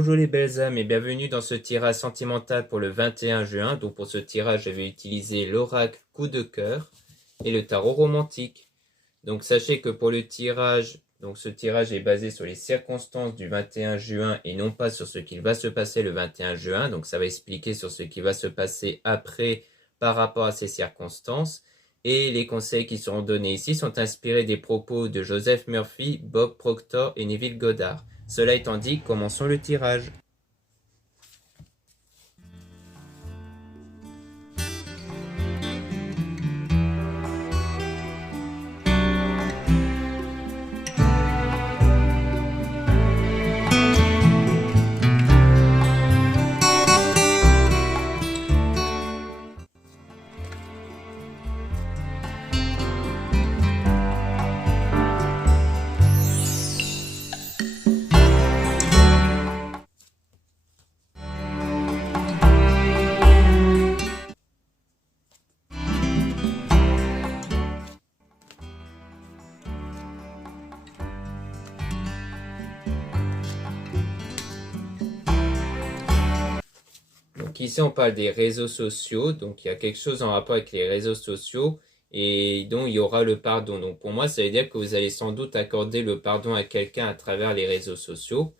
Bonjour les belles âmes et bienvenue dans ce tirage sentimental pour le 21 juin. Donc pour ce tirage, je vais utiliser l'oracle coup de cœur et le tarot romantique. Donc sachez que pour le tirage, ce tirage est basé sur les circonstances du 21 juin et non pas sur ce qu'il va se passer le 21 juin. Donc ça va expliquer sur ce qui va se passer après par rapport à ces circonstances. Et les conseils qui seront donnés ici sont inspirés des propos de Joseph Murphy, Bob Proctor et Neville Goddard. Cela étant dit, commençons le tirage. Donc ici on parle des réseaux sociaux, donc il y a quelque chose en rapport avec les réseaux sociaux et dont il y aura le pardon. Donc pour moi ça veut dire que vous allez sans doute accorder le pardon à quelqu'un à travers les réseaux sociaux.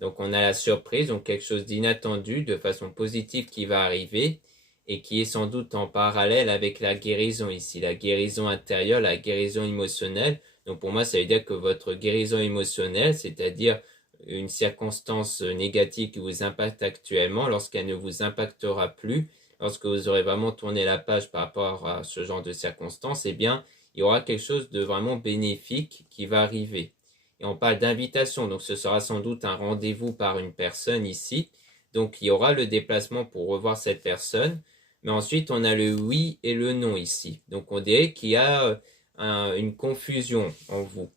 Donc on a la surprise, donc quelque chose d'inattendu, de façon positive qui va arriver et qui est sans doute en parallèle avec la guérison ici, la guérison intérieure, la guérison émotionnelle. Donc pour moi ça veut dire que votre guérison émotionnelle, c'est-à-dire une circonstance négative qui vous impacte actuellement, lorsqu'elle ne vous impactera plus, lorsque vous aurez vraiment tourné la page par rapport à ce genre de circonstances, eh bien, il y aura quelque chose de vraiment bénéfique qui va arriver. Et on parle d'invitation, donc ce sera sans doute un rendez-vous par une personne ici. Donc il y aura le déplacement pour revoir cette personne. Mais ensuite, on a le oui et le non ici. Donc on dirait qu'il y a une confusion en vous.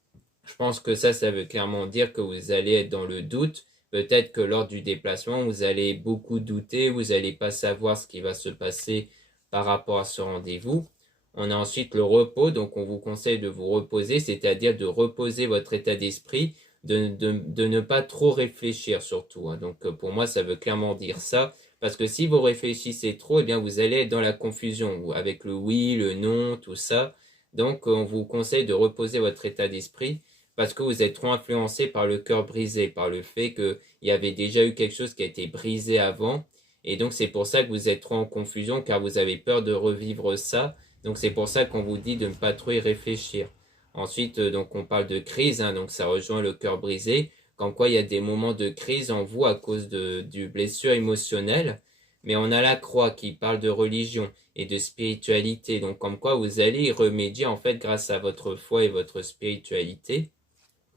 Je pense que ça veut clairement dire que vous allez être dans le doute. Peut-être que lors du déplacement, vous allez beaucoup douter, vous n'allez pas savoir ce qui va se passer par rapport à ce rendez-vous. On a ensuite le repos, donc on vous conseille de vous reposer, c'est-à-dire de reposer votre état d'esprit, de ne pas trop réfléchir surtout. Donc pour moi, ça veut clairement dire ça, parce que si vous réfléchissez trop, eh bien vous allez être dans la confusion, avec le oui, le non, tout ça. Donc on vous conseille de reposer votre état d'esprit, parce que vous êtes trop influencé par le cœur brisé, par le fait qu'il y avait déjà eu quelque chose qui a été brisé avant. Et donc c'est pour ça que vous êtes trop en confusion, car vous avez peur de revivre ça. Donc c'est pour ça qu'on vous dit de ne pas trop y réfléchir. Ensuite, donc on parle de crise, donc ça rejoint le cœur brisé. Comme quoi il y a des moments de crise en vous à cause du blessure émotionnelle. Mais on a la croix qui parle de religion et de spiritualité. Donc comme quoi vous allez y remédier en fait grâce à votre foi et votre spiritualité,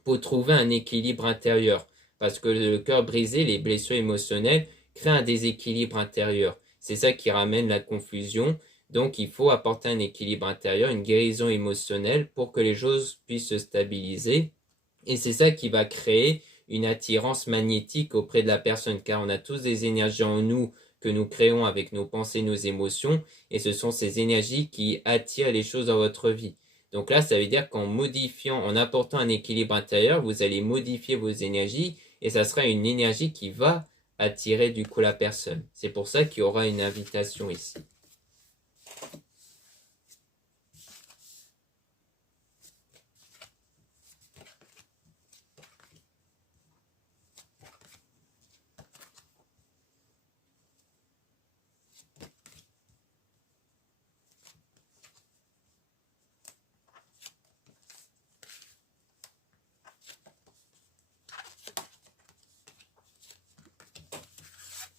pour trouver un équilibre intérieur. Parce que le cœur brisé, les blessures émotionnelles, créent un déséquilibre intérieur. C'est ça qui ramène la confusion. Donc il faut apporter un équilibre intérieur, une guérison émotionnelle pour que les choses puissent se stabiliser. Et c'est ça qui va créer une attirance magnétique auprès de la personne, car on a tous des énergies en nous que nous créons avec nos pensées, nos émotions, et ce sont ces énergies qui attirent les choses dans votre vie. Donc là, ça veut dire qu'en modifiant, en apportant un équilibre intérieur, vous allez modifier vos énergies et ça sera une énergie qui va attirer du coup la personne. C'est pour ça qu'il y aura une invitation ici.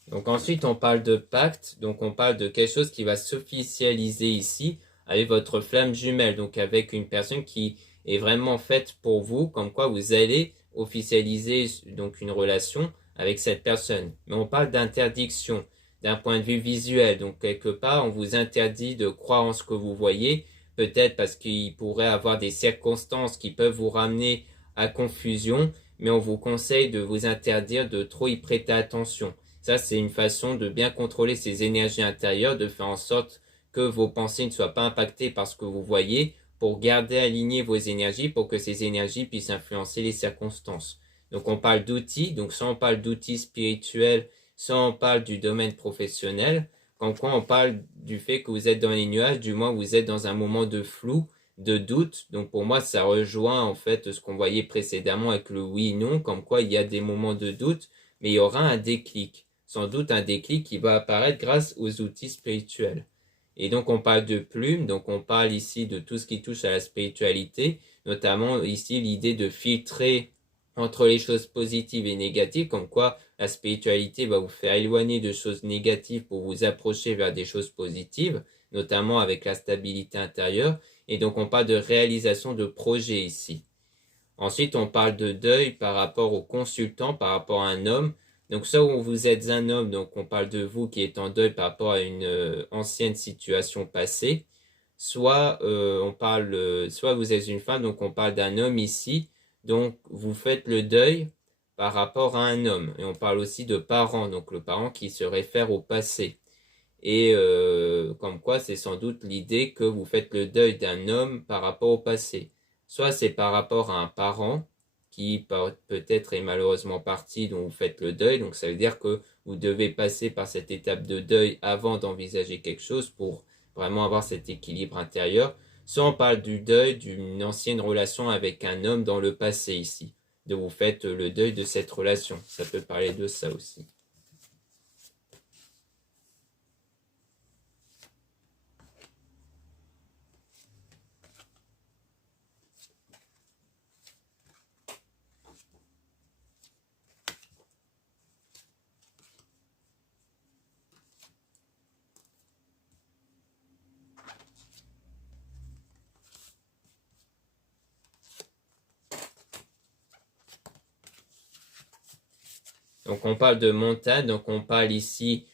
Donc ensuite, on parle de pacte, donc on parle de quelque chose qui va s'officialiser ici avec votre flamme jumelle, donc avec une personne qui est vraiment faite pour vous, comme quoi vous allez officialiser donc une relation avec cette personne. Mais on parle d'interdiction d'un point de vue visuel, donc quelque part on vous interdit de croire en ce que vous voyez, peut-être parce qu'il pourrait avoir des circonstances qui peuvent vous ramener à confusion, mais on vous conseille de vous interdire de trop y prêter attention. Ça, c'est une façon de bien contrôler ces énergies intérieures, de faire en sorte que vos pensées ne soient pas impactées par ce que vous voyez, pour garder alignées vos énergies, pour que ces énergies puissent influencer les circonstances. Donc on parle d'outils, donc soit on parle d'outils spirituels, soit on parle du domaine professionnel, comme quoi on parle du fait que vous êtes dans les nuages, du moins vous êtes dans un moment de flou, de doute. Donc pour moi, ça rejoint en fait ce qu'on voyait précédemment avec le oui-non, comme quoi il y a des moments de doute, mais il y aura un déclic. Sans doute un déclic qui va apparaître grâce aux outils spirituels. Et donc on parle de plumes, donc on parle ici de tout ce qui touche à la spiritualité, notamment ici l'idée de filtrer entre les choses positives et négatives, comme quoi la spiritualité va vous faire éloigner de choses négatives pour vous approcher vers des choses positives, notamment avec la stabilité intérieure. Et donc on parle de réalisation de projets ici. Ensuite, on parle de deuil par rapport au consultant, par rapport à un homme. Donc, soit où vous êtes un homme, donc on parle de vous qui êtes en deuil par rapport à une ancienne situation passée. Soit soit vous êtes une femme, donc on parle d'un homme ici. Donc, vous faites le deuil par rapport à un homme. Et on parle aussi de parents, donc le parent qui se réfère au passé. Et comme quoi, c'est sans doute l'idée que vous faites le deuil d'un homme par rapport au passé. Soit c'est par rapport à un parent qui peut-être est malheureusement parti, dont vous faites le deuil. Donc ça veut dire que vous devez passer par cette étape de deuil avant d'envisager quelque chose pour vraiment avoir cet équilibre intérieur. Soit on parle du deuil d'une ancienne relation avec un homme dans le passé ici. Donc vous faites le deuil de cette relation. Ça peut parler de ça aussi. Donc on parle de montagne, donc on parle ici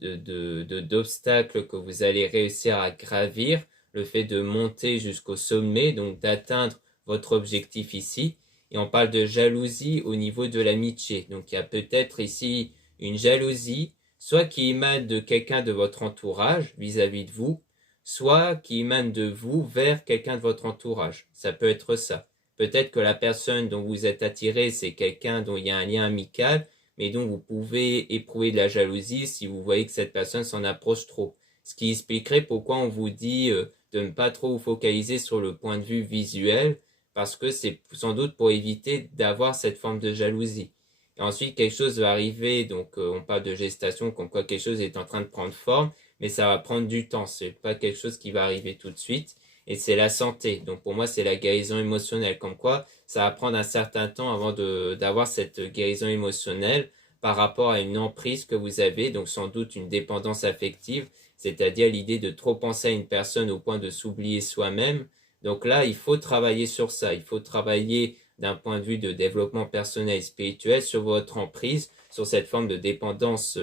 d'obstacles que vous allez réussir à gravir, le fait de monter jusqu'au sommet, donc d'atteindre votre objectif ici. Et on parle de jalousie au niveau de l'amitié. Donc il y a peut-être ici une jalousie, soit qui émane de quelqu'un de votre entourage vis-à-vis de vous, soit qui émane de vous vers quelqu'un de votre entourage. Ça peut être ça. Peut-être que la personne dont vous êtes attiré, c'est quelqu'un dont il y a un lien amical, mais donc vous pouvez éprouver de la jalousie si vous voyez que cette personne s'en approche trop. Ce qui expliquerait pourquoi on vous dit de ne pas trop vous focaliser sur le point de vue visuel, parce que c'est sans doute pour éviter d'avoir cette forme de jalousie. Et ensuite, quelque chose va arriver, donc on parle de gestation, comme quoi quelque chose est en train de prendre forme, mais ça va prendre du temps, c'est pas quelque chose qui va arriver tout de suite. Et c'est la santé. Donc pour moi, c'est la guérison émotionnelle. Comme quoi, ça va prendre un certain temps avant d'avoir cette guérison émotionnelle par rapport à une emprise que vous avez, donc sans doute une dépendance affective, c'est-à-dire l'idée de trop penser à une personne au point de s'oublier soi-même. Donc là, il faut travailler sur ça. Il faut travailler d'un point de vue de développement personnel et spirituel sur votre emprise, sur cette forme de dépendance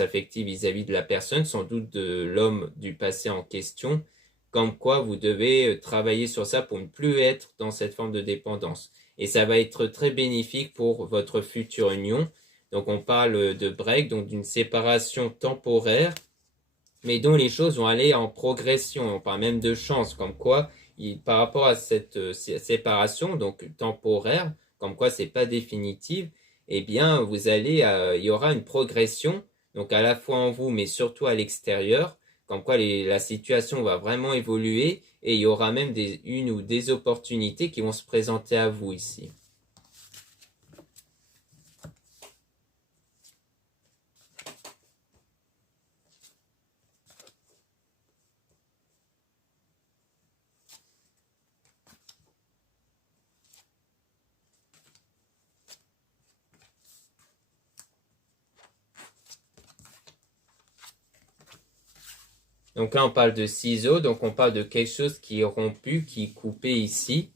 affective vis-à-vis de la personne, sans doute de l'homme du passé en question, comme quoi vous devez travailler sur ça pour ne plus être dans cette forme de dépendance. Et ça va être très bénéfique pour votre future union. Donc on parle de break, donc d'une séparation temporaire, mais dont les choses vont aller en progression. On parle même de chance, comme quoi, par rapport à cette séparation, donc temporaire, comme quoi c'est pas définitive, eh bien, il y aura une progression, donc à la fois en vous, mais surtout à l'extérieur, comme quoi la situation va vraiment évoluer, et il y aura même une ou des opportunités qui vont se présenter à vous ici. Donc là, on parle de ciseaux, donc on parle de quelque chose qui est rompu, qui est coupé ici.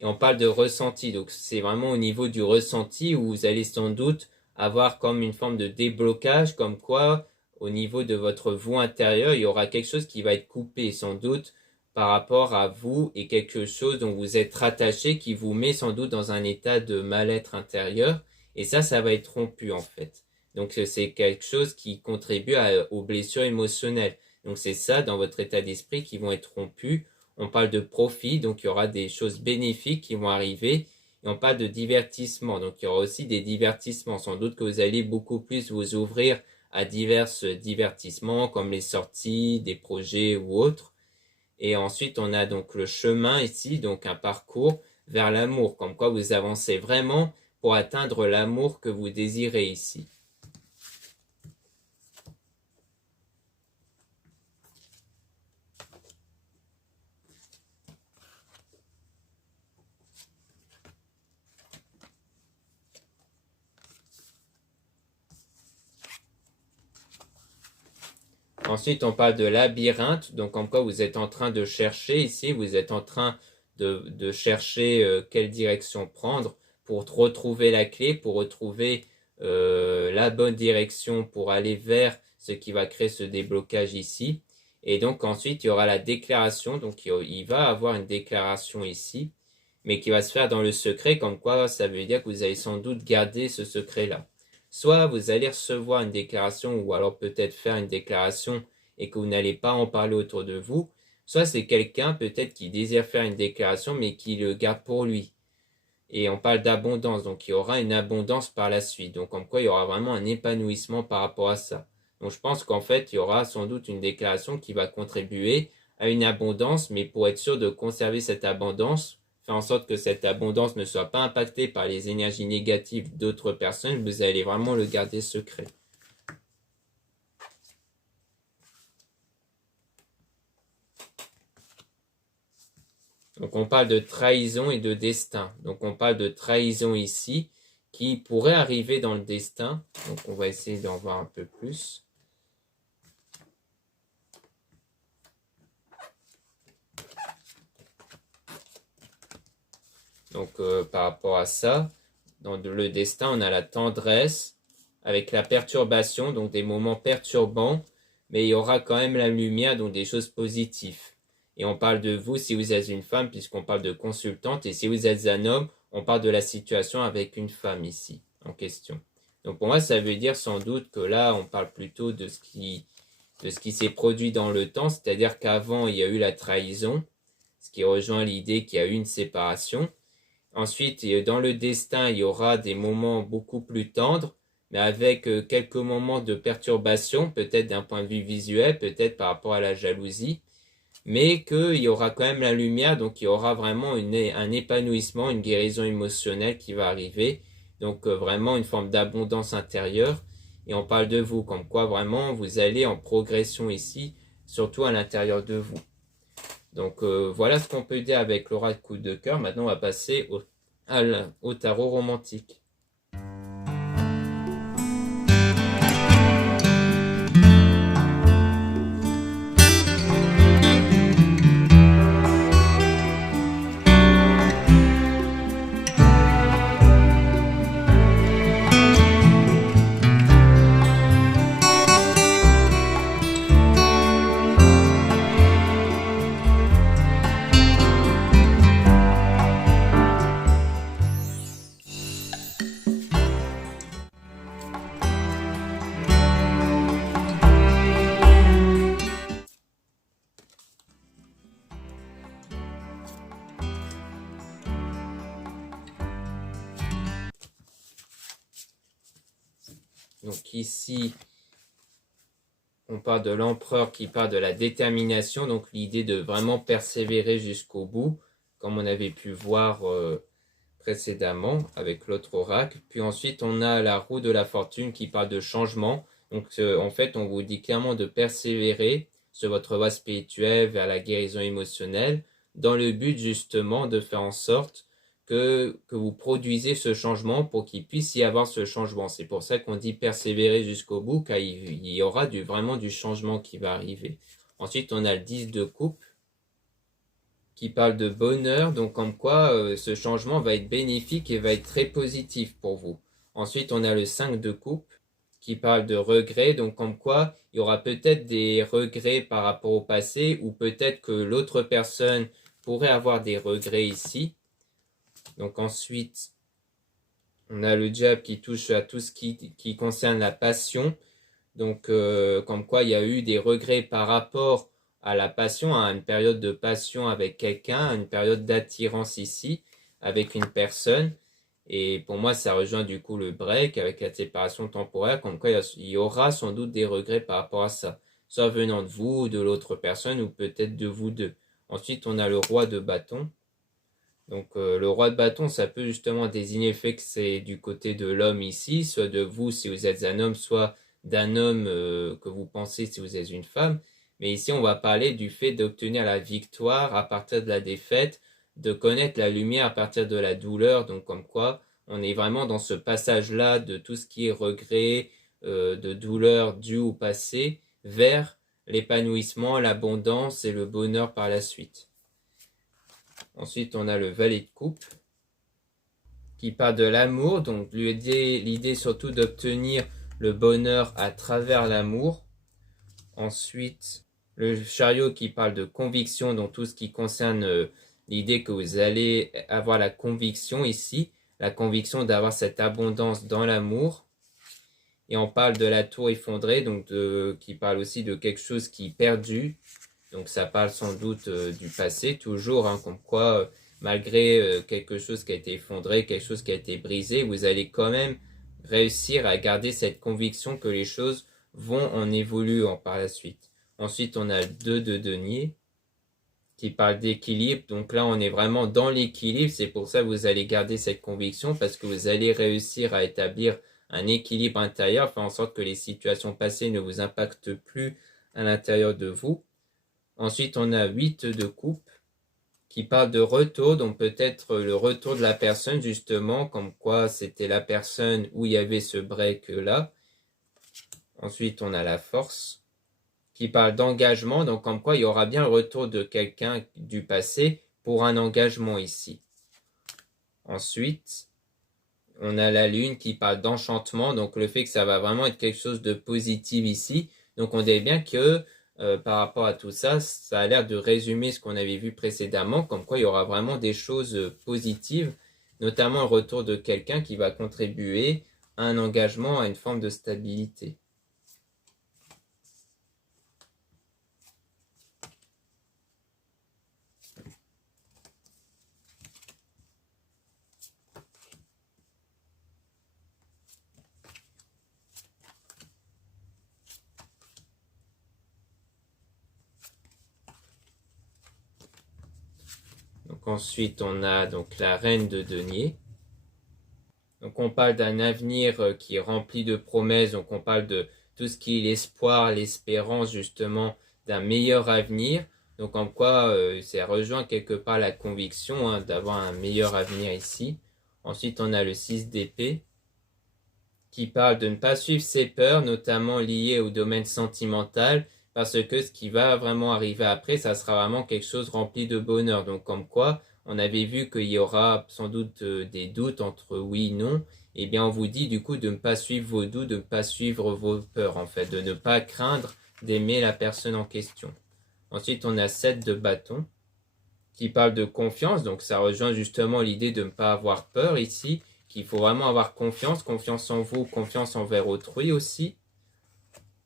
Et on parle de ressenti. Donc c'est vraiment au niveau du ressenti où vous allez sans doute avoir comme une forme de déblocage, comme quoi au niveau de votre vous intérieur, il y aura quelque chose qui va être coupé sans doute par rapport à vous et quelque chose dont vous êtes rattaché qui vous met sans doute dans un état de mal-être intérieur. Et ça va être rompu en fait. Donc c'est quelque chose qui contribue aux blessures émotionnelles. Donc c'est ça dans votre état d'esprit qui vont être rompus. On parle de profit, donc il y aura des choses bénéfiques qui vont arriver Et on parle de divertissement, donc il y aura aussi des divertissements. Sans doute que vous allez beaucoup plus vous ouvrir à divers divertissements comme les sorties, des projets ou autres. Et ensuite, on a donc le chemin ici, donc un parcours vers l'amour, comme quoi vous avancez vraiment pour atteindre l'amour que vous désirez ici. Ensuite, on parle de labyrinthe, donc comme quoi vous êtes en train de chercher ici, vous êtes en train de chercher quelle direction prendre pour retrouver la clé, pour retrouver la bonne direction pour aller vers ce qui va créer ce déblocage ici. Et donc ensuite, il y aura la déclaration, donc il va avoir une déclaration ici, mais qui va se faire dans le secret, comme quoi ça veut dire que vous allez sans doute garder ce secret-là. Soit vous allez recevoir une déclaration ou alors peut-être faire une déclaration et que vous n'allez pas en parler autour de vous. Soit c'est quelqu'un peut-être qui désire faire une déclaration mais qui le garde pour lui. Et on parle d'abondance, donc il y aura une abondance par la suite. Donc comme quoi il y aura vraiment un épanouissement par rapport à ça. Donc je pense qu'en fait il y aura sans doute une déclaration qui va contribuer à une abondance, mais pour être sûr de conserver cette abondance, faire en sorte que cette abondance ne soit pas impactée par les énergies négatives d'autres personnes, vous allez vraiment le garder secret. Donc on parle de trahison et de destin. Donc on parle de trahison ici qui pourrait arriver dans le destin. Donc on va essayer d'en voir un peu plus. Donc par rapport à ça, dans le destin, on a la tendresse avec la perturbation, donc des moments perturbants, mais il y aura quand même la lumière, donc des choses positives. Et on parle de vous si vous êtes une femme, puisqu'on parle de consultante, et si vous êtes un homme, on parle de la situation avec une femme ici, en question. Donc pour moi, ça veut dire sans doute que là, on parle plutôt de ce qui s'est produit dans le temps, c'est-à-dire qu'avant, il y a eu la trahison, ce qui rejoint l'idée qu'il y a eu une séparation. Ensuite, dans le destin, il y aura des moments beaucoup plus tendres, mais avec quelques moments de perturbation, peut-être d'un point de vue visuel, peut-être par rapport à la jalousie, mais qu'il y aura quand même la lumière, donc il y aura vraiment un épanouissement, une guérison émotionnelle qui va arriver, donc vraiment une forme d'abondance intérieure. Et on parle de vous, comme quoi vraiment vous allez en progression ici, surtout à l'intérieur de vous. Donc voilà ce qu'on peut dire avec l'oracle coup de cœur. Maintenant, on va passer au tarot romantique. Donc ici, on parle de l'empereur qui parle de la détermination, donc l'idée de vraiment persévérer jusqu'au bout, comme on avait pu voir précédemment avec l'autre oracle. Puis ensuite, on a la roue de la fortune qui parle de changement. Donc en fait, on vous dit clairement de persévérer sur votre voie spirituelle vers la guérison émotionnelle, dans le but justement de faire en sorte que vous produisez ce changement pour qu'il puisse y avoir ce changement. C'est pour ça qu'on dit persévérer jusqu'au bout, car il y aura vraiment du changement qui va arriver. Ensuite, on a le 10 de coupe qui parle de bonheur, donc comme quoi ce changement va être bénéfique et va être très positif pour vous. Ensuite, on a le 5 de coupe qui parle de regrets, donc comme quoi il y aura peut-être des regrets par rapport au passé, ou peut-être que l'autre personne pourrait avoir des regrets ici. Donc ensuite, on a le diable qui touche à tout ce qui concerne la passion. Donc comme quoi il y a eu des regrets par rapport à la passion, à une période de passion avec quelqu'un, à une période d'attirance ici. avec une personne. Et pour moi, ça rejoint du coup le break avec la séparation temporaire, comme quoi il y aura sans doute des regrets par rapport à ça, soit venant de vous ou de l'autre personne, ou peut-être de vous deux. Ensuite, on a le roi de bâton. Donc le roi de bâton, ça peut justement désigner le fait que c'est du côté de l'homme ici, soit de vous si vous êtes un homme, soit d'un homme que vous pensez si vous êtes une femme. Mais ici, on va parler du fait d'obtenir la victoire à partir de la défaite, de connaître la lumière à partir de la douleur. Donc comme quoi, on est vraiment dans ce passage-là de tout ce qui est regret, de douleur due au passé, vers l'épanouissement, l'abondance et le bonheur par la suite. Ensuite, on a le valet de coupe qui parle de l'amour. Donc, l'idée surtout d'obtenir le bonheur à travers l'amour. Ensuite, le chariot qui parle de conviction, donc tout ce qui concerne l'idée que vous allez avoir la conviction ici, la conviction d'avoir cette abondance dans l'amour. Et on parle de la tour effondrée, donc qui parle aussi de quelque chose qui est perdu. Donc ça parle sans doute du passé, toujours, hein, comme quoi, malgré quelque chose qui a été effondré, quelque chose qui a été brisé, vous allez quand même réussir à garder cette conviction que les choses vont en évoluant par la suite. Ensuite, on a le 2 de denier qui parle d'équilibre. Donc là, on est vraiment dans l'équilibre. C'est pour ça que vous allez garder cette conviction parce que vous allez réussir à établir un équilibre intérieur, faire en sorte que les situations passées ne vous impactent plus à l'intérieur de vous. Ensuite, on a 8 de coupe qui parle de retour, donc peut-être le retour de la personne justement, comme quoi c'était la personne où il y avait ce break là. Ensuite, on a la force qui parle d'engagement, donc comme quoi il y aura bien le retour de quelqu'un du passé pour un engagement ici. Ensuite, on a la lune qui parle d'enchantement, donc le fait que ça va vraiment être quelque chose de positif ici. Donc on dirait bien que par rapport à tout ça, ça a l'air de résumer ce qu'on avait vu précédemment, comme quoi il y aura vraiment des choses positives, notamment le retour de quelqu'un qui va contribuer à un engagement, à une forme de stabilité. Donc ensuite, on a donc la reine de denier. Donc on parle d'un avenir qui est rempli de promesses, donc on parle de tout ce qui est l'espoir, l'espérance justement d'un meilleur avenir. Donc en quoi ça rejoint quelque part la conviction hein, d'avoir un meilleur avenir ici. Ensuite on a le 6 d'épée qui parle de ne pas suivre ses peurs, notamment liées au domaine sentimental, parce que ce qui va vraiment arriver après, ça sera vraiment quelque chose rempli de bonheur. Donc comme quoi, on avait vu qu'il y aura sans doute des doutes entre oui et non. Eh bien, on vous dit du coup de ne pas suivre vos doutes, de ne pas suivre vos peurs, en fait, de ne pas craindre d'aimer la personne en question. Ensuite, on a 7 de bâton qui parle de confiance. Donc ça rejoint justement l'idée de ne pas avoir peur ici, qu'il faut vraiment avoir confiance, confiance en vous, confiance envers autrui aussi.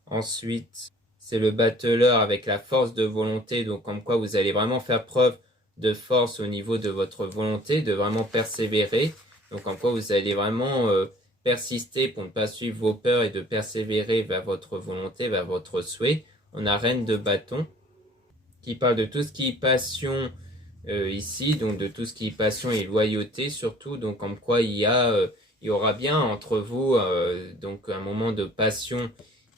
Ensuite, c'est le battleur avec la force de volonté, donc comme quoi vous allez vraiment faire preuve de force au niveau de votre volonté, de vraiment persévérer. Donc comme quoi vous allez vraiment persister pour ne pas suivre vos peurs et de persévérer vers votre volonté, vers votre souhait. On a reine de bâton qui parle de tout ce qui est passion ici, donc de tout ce qui est passion et loyauté surtout, donc comme quoi il y aura bien entre vous donc un moment de passion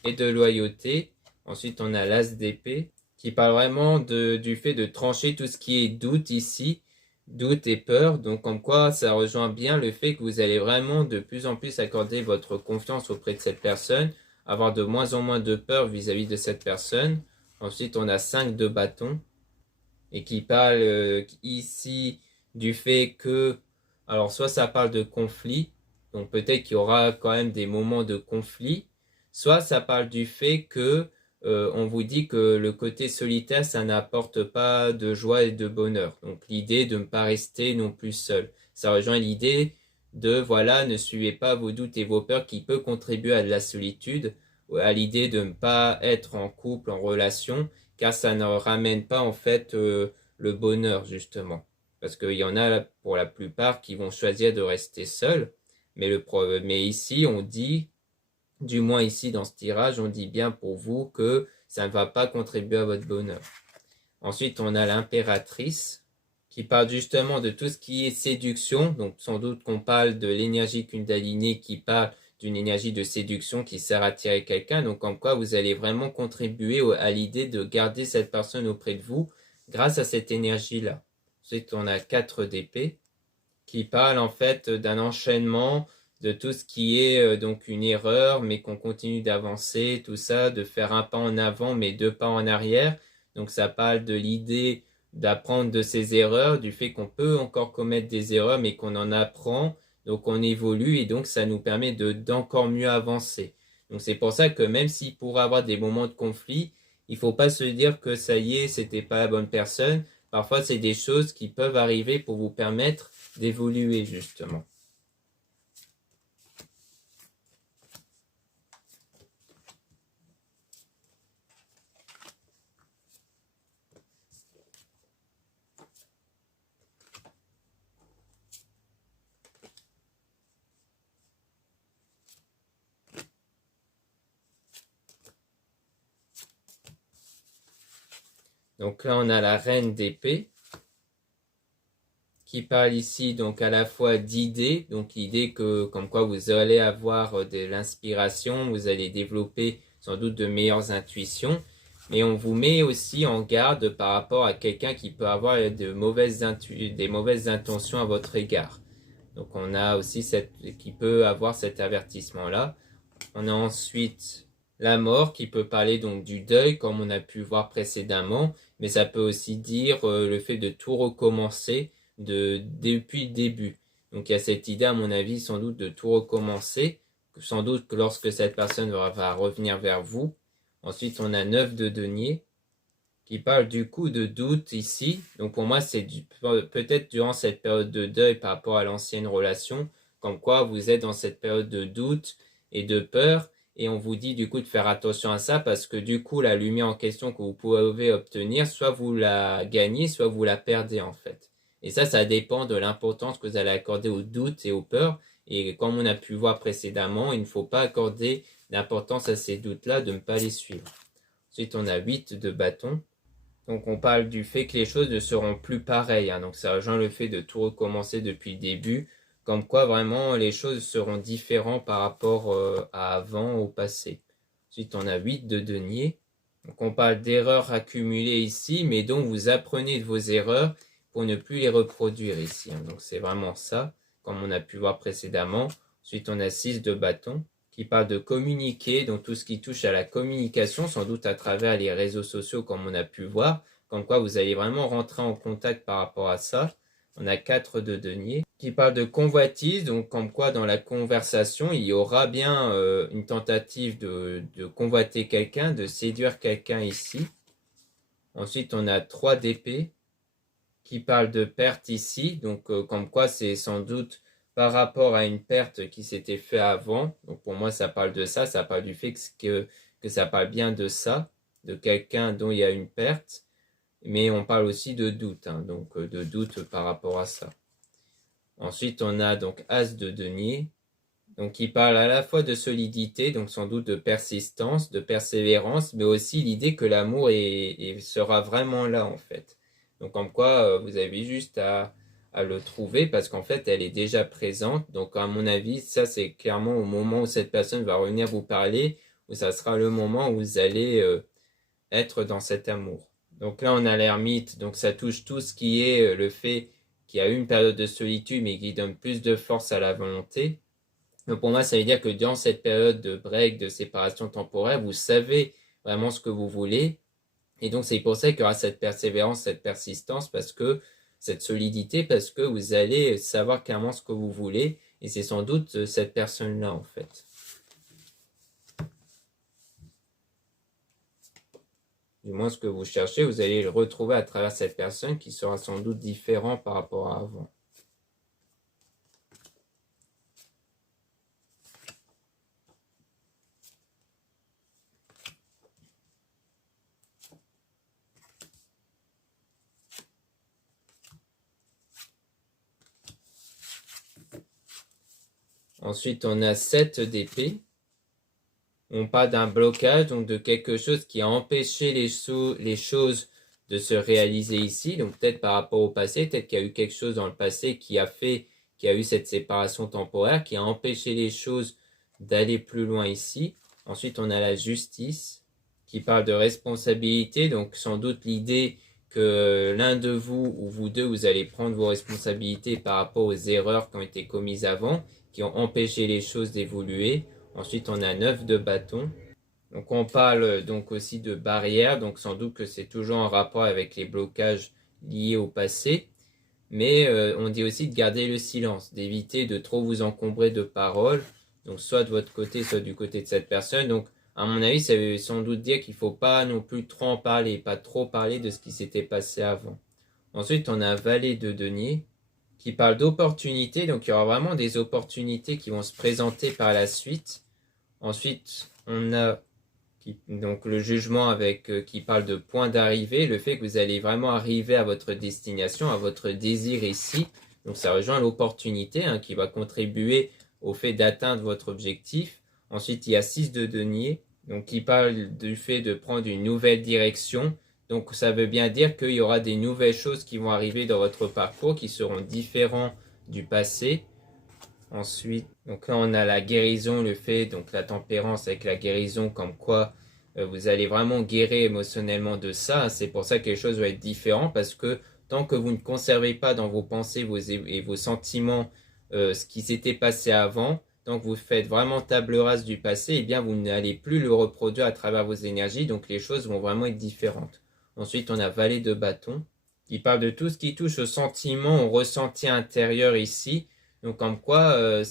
et de loyauté. Ensuite on a l'as d'épée qui parle vraiment du fait de trancher tout ce qui est doute ici, doute et peur, donc comme quoi ça rejoint bien le fait que vous allez vraiment de plus en plus accorder votre confiance auprès de cette personne, avoir de moins en moins de peur vis-à-vis de cette personne. Ensuite on a 5 de bâton et qui parle ici du fait que, alors soit ça parle de conflit, donc peut-être qu'il y aura quand même des moments de conflit, soit ça parle du fait que on vous dit que le côté solitaire, ça n'apporte pas de joie et de bonheur. Donc l'idée de ne pas rester non plus seul. Ça rejoint l'idée de, voilà, ne suivez pas vos doutes et vos peurs qui peut contribuer à de la solitude, à l'idée de ne pas être en couple, en relation, car ça ne ramène pas en fait le bonheur justement. Parce qu'il y en a pour la plupart qui vont choisir de rester seuls. Mais ici, on dit, du moins ici dans ce tirage, on dit bien pour vous que ça ne va pas contribuer à votre bonheur. Ensuite, on a l'impératrice qui parle justement de tout ce qui est séduction. Donc, sans doute qu'on parle de l'énergie Kundalini qui parle d'une énergie de séduction qui sert à attirer quelqu'un. Donc, comme quoi vous allez vraiment contribuer à l'idée de garder cette personne auprès de vous grâce à cette énergie-là. Ensuite, on a 4 d'épée qui parle en fait d'un enchaînement de tout ce qui est donc une erreur, mais qu'on continue d'avancer, tout ça, de faire un pas en avant, mais 2 pas en arrière. Donc ça parle de l'idée d'apprendre de ses erreurs, du fait qu'on peut encore commettre des erreurs, mais qu'on en apprend, donc on évolue, et donc ça nous permet d'encore mieux avancer. Donc c'est pour ça que même s'il pourrait avoir des moments de conflit, il faut pas se dire que ça y est, c'était pas la bonne personne. Parfois, c'est des choses qui peuvent arriver pour vous permettre d'évoluer justement. Donc là, on a la reine d'épée qui parle ici donc à la fois d'idées, donc idées que comme quoi vous allez avoir de l'inspiration, vous allez développer sans doute de meilleures intuitions, mais on vous met aussi en garde par rapport à quelqu'un qui peut avoir des mauvaises intentions à votre égard. Donc on a aussi qui peut avoir cet avertissement-là. On a ensuite la mort qui peut parler donc du deuil comme on a pu voir précédemment, mais ça peut aussi dire le fait de tout recommencer depuis le début. Donc il y a cette idée à mon avis sans doute de tout recommencer, sans doute que lorsque cette personne va revenir vers vous. Ensuite on a 9 de denier qui parle du coup de doute ici. Donc pour moi c'est peut-être durant cette période de deuil par rapport à l'ancienne relation, comme quoi vous êtes dans cette période de doute et de peur, et on vous dit du coup de faire attention à ça parce que du coup la lumière en question que vous pouvez obtenir, soit vous la gagnez, soit vous la perdez en fait. Et ça dépend de l'importance que vous allez accorder aux doutes et aux peurs. Et comme on a pu voir précédemment, il ne faut pas accorder d'importance à ces doutes-là, de ne pas les suivre. Ensuite, on a 8 de bâton. Donc on parle du fait que les choses ne seront plus pareilles. Hein. Donc ça rejoint le fait de tout recommencer depuis le début. Comme quoi vraiment les choses seront différentes par rapport à avant, au passé. Ensuite on a 8 de denier. Donc on parle d'erreurs accumulées ici, mais dont vous apprenez de vos erreurs pour ne plus les reproduire ici. Hein. Donc c'est vraiment ça, comme on a pu voir précédemment. Ensuite on a 6 de bâton qui parle de communiquer, donc tout ce qui touche à la communication, sans doute à travers les réseaux sociaux comme on a pu voir, comme quoi vous allez vraiment rentrer en contact par rapport à ça. On a 4 de denier qui parle de convoitise, donc comme quoi dans la conversation, il y aura bien une tentative de convoiter quelqu'un, de séduire quelqu'un ici. Ensuite, on a 3 d'épée qui parle de perte ici, donc comme quoi c'est sans doute par rapport à une perte qui s'était fait avant. Donc pour moi, ça parle de ça, ça parle du fait que ça parle bien de ça, de quelqu'un dont il y a une perte, mais on parle aussi de doute, hein, donc de doute par rapport à ça. Ensuite, on a donc As de denier, donc qui parle à la fois de solidité, donc sans doute de persistance, de persévérance, mais aussi l'idée que l'amour sera vraiment là en fait. Donc comme quoi vous avez juste à le trouver parce qu'en fait elle est déjà présente. Donc à mon avis ça c'est clairement au moment où cette personne va revenir vous parler, où ça sera le moment où vous allez être dans cet amour. Donc là on a l'ermite, donc ça touche tout ce qui est le fait qu'il y a eu une période de solitude mais qui donne plus de force à la volonté. Donc pour moi, ça veut dire que dans cette période de break, de séparation temporaire, vous savez vraiment ce que vous voulez. Et donc c'est pour ça qu'il y aura cette persévérance, cette persistance, parce que cette solidité, parce que vous allez savoir clairement ce que vous voulez. Et c'est sans doute cette personne-là, en fait. Du moins, ce que vous cherchez, vous allez le retrouver à travers cette personne qui sera sans doute différent par rapport à avant. Ensuite, on a 7 d'épée. On parle d'un blocage, donc de quelque chose qui a empêché les choses de se réaliser ici. Donc peut-être par rapport au passé, peut-être qu'il y a eu quelque chose dans le passé qui a fait qu'il y a eu cette séparation temporaire, qui a empêché les choses d'aller plus loin ici. Ensuite, on a la justice, qui parle de responsabilité. Donc sans doute l'idée que l'un de vous ou vous deux, vous allez prendre vos responsabilités par rapport aux erreurs qui ont été commises avant, qui ont empêché les choses d'évoluer. Ensuite, on a 9 de bâton. Donc, on parle donc aussi de barrières. Donc, sans doute que c'est toujours en rapport avec les blocages liés au passé. Mais on dit aussi de garder le silence, d'éviter de trop vous encombrer de paroles. Donc, soit de votre côté, soit du côté de cette personne. Donc, à mon avis, ça veut sans doute dire qu'il ne faut pas non plus trop en parler, pas trop parler de ce qui s'était passé avant. Ensuite, on a valet de denier qui parle d'opportunités. Donc, il y aura vraiment des opportunités qui vont se présenter par la suite. Ensuite, on a donc le jugement qui parle de point d'arrivée, le fait que vous allez vraiment arriver à votre destination, à votre désir ici. Donc ça rejoint l'opportunité qui va contribuer au fait d'atteindre votre objectif. Ensuite, il y a 6 de denier, donc qui parle du fait de prendre une nouvelle direction. Donc ça veut bien dire qu'il y aura des nouvelles choses qui vont arriver dans votre parcours qui seront différents du passé. Ensuite, donc là on a la guérison, le fait, donc la tempérance avec la guérison, comme quoi vous allez vraiment guérir émotionnellement de ça. C'est pour ça que les choses vont être différentes, parce que tant que vous ne conservez pas dans vos pensées et vos sentiments ce qui s'était passé avant, tant que vous faites vraiment table rase du passé, eh bien vous n'allez plus le reproduire à travers vos énergies, donc les choses vont vraiment être différentes. Ensuite, on a valet de bâton, qui parle de tout ce qui touche au sentiment, au ressenti intérieur ici. Donc comme quoi,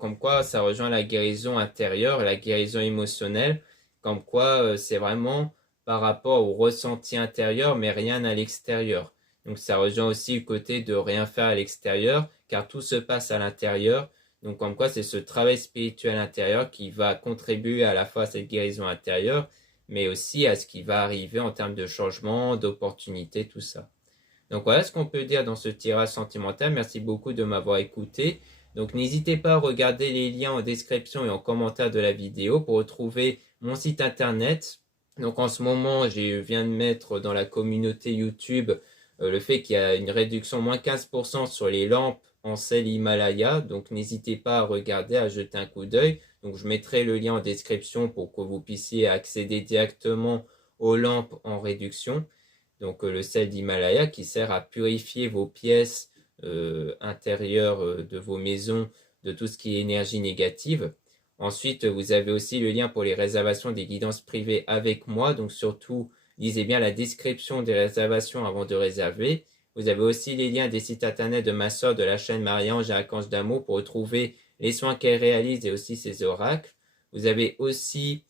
comme quoi ça rejoint la guérison intérieure, la guérison émotionnelle, comme quoi c'est vraiment par rapport au ressenti intérieur, mais rien à l'extérieur. Donc ça rejoint aussi le côté de rien faire à l'extérieur, car tout se passe à l'intérieur. Donc comme quoi c'est ce travail spirituel intérieur qui va contribuer à la fois à cette guérison intérieure, mais aussi à ce qui va arriver en termes de changement, d'opportunités, tout ça. Donc voilà ce qu'on peut dire dans ce tirage sentimental. Merci beaucoup de m'avoir écouté. Donc n'hésitez pas à regarder les liens en description et en commentaire de la vidéo pour retrouver mon site internet. Donc en ce moment, je viens de mettre dans la communauté YouTube le fait qu'il y a une réduction moins 15% sur les lampes en sel Himalaya. Donc n'hésitez pas à regarder, à jeter un coup d'œil. Donc je mettrai le lien en description pour que vous puissiez accéder directement aux lampes en réduction. Donc le sel d'Himalaya qui sert à purifier vos pièces intérieures de vos maisons de tout ce qui est énergie négative. Ensuite, vous avez aussi le lien pour les réservations des guidances privées avec moi. Donc surtout, lisez bien la description des réservations avant de réserver. Vous avez aussi les liens des sites internet de ma soeur de la chaîne Marie-Ange et Archange d'amour pour retrouver les soins qu'elle réalise et aussi ses oracles. Vous avez aussi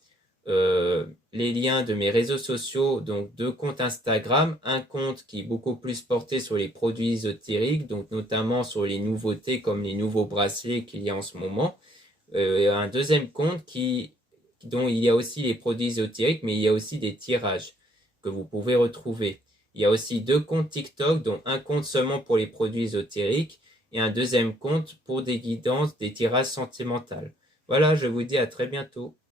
les liens de mes réseaux sociaux, donc 2 comptes Instagram, un compte qui est beaucoup plus porté sur les produits ésotériques, donc notamment sur les nouveautés comme les nouveaux bracelets qu'il y a en ce moment, un deuxième compte dont il y a aussi les produits ésotériques, mais il y a aussi des tirages que vous pouvez retrouver. Il y a aussi 2 comptes TikTok, dont un compte seulement pour les produits ésotériques et un deuxième compte pour des guidances, des tirages sentimentaux. Voilà, je vous dis à très bientôt.